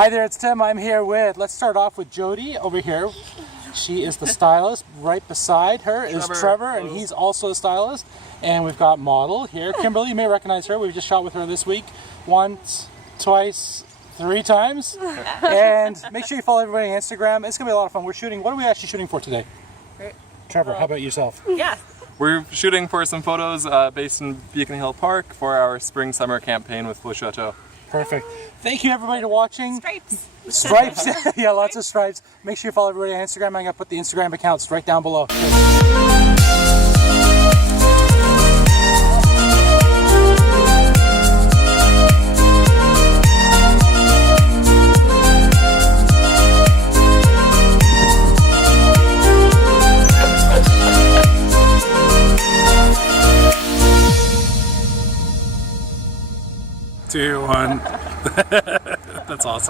Hi there, it's Tim. I'm here with, let's start off with Jodi over here. She is the stylist. Right beside her is Trevor, and he's also a stylist. And we've got model here, Kimberly. You may recognize her. We've just shot with her this week. Once, twice, 3 times. And make sure you follow everybody on Instagram. It's going to be a lot of fun. We're shooting, what are we actually shooting for today? Trevor, how about yourself? Yeah. We're shooting for some photos based in Beaconhill Park for our spring-summer campaign with Le Chateau. Perfect. Thank you everybody for watching. Stripes. Stripes. Yeah, lots of stripes. Make sure you follow everybody on Instagram. I'm going to put the Instagram accounts right down below. Two, one. That's awesome.